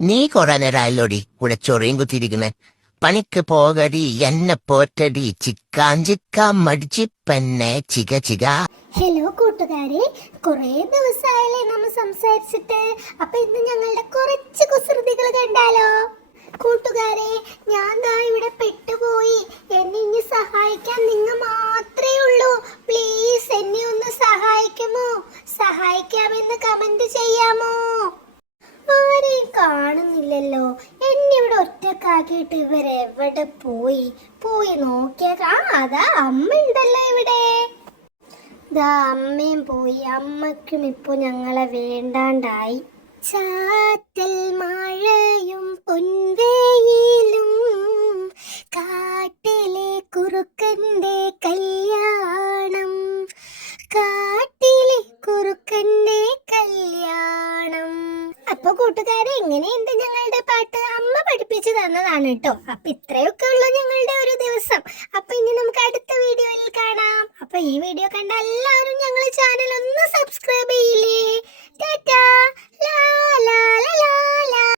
നീ കൊറേ നേരമായല്ലോടി ഇവിടെ ചൊറിയും കുത്തിയിരിക്കുന്നെ. പണിക്ക് പോകടി, എന്നെ പോറ്റടി, ചിക്കാൻ ചിക്കാൻ മടിച്ചി പെണ്ണെ ചിക ചിക. ഹലോ കൂട്ടുകാരെ, കുറേ ദിവസമായല്ലേ നമ്മൾ സംസാരിച്ചിട്ട്. അപ്പൊ ഇന്ന് ഞങ്ങളുടെ കുറച്ച് കുസൃതികൾ കണ്ടാലോ? കൂട്ടുകാരെ, ഞാൻ ദാ ഇവിടെ പെട്ടുപോയി. എന്നെ ഇനി സഹായിക്കാൻ നിങ്ങൾ മാത്രമേ ഉള്ളൂ. പ്ലീസ് എന്നെ ഒന്ന് സഹായിക്കുമോ? സഹായിക്കാമെന്ന് കമന്റ് ചെയ്യാമോ? ആരെയും കാണുന്നില്ലല്ലോ. എന്നെ ഇവിടെ ഒറ്റക്കാക്കിയിട്ട് ഇവരെവിടെ പോയി? പോയി നോക്കിയാ അതാ അമ്മ ഉണ്ടല്ലോ ഇവിടെ. ദാ അമ്മയും പോയി. അമ്മയ്ക്കും ഇപ്പൊ ഞങ്ങളെ വേണ്ടാണ്ടായി. ചാറ്റൽ മഴയും പൊൻവേയിലും കാട്ടിലെ കുറുക്കന്റെ കല്യാണം, കാട്ടിലെ കുറുക്കന്റെ കല്യാണം. അപ്പൊ കൂട്ടുകാരെ, എങ്ങനെയുണ്ട് ഞങ്ങളുടെ പാട്ട്? അമ്മ പഠിപ്പിച്ചു തന്നതാണ് കേട്ടോ. അപ്പൊ ഇത്രയൊക്കെ ഉള്ളു ഞങ്ങളുടെ ഒരു ദിവസം. അപ്പൊ ഇനി നമുക്ക് അടുത്ത വീഡിയോയിൽ കാണാം. അപ്പൊ ഈ വീഡിയോ കണ്ട എല്ലാവരും ഞങ്ങളുടെ ചാനൽ ഒന്ന് സബ്സ്ക്രൈബ്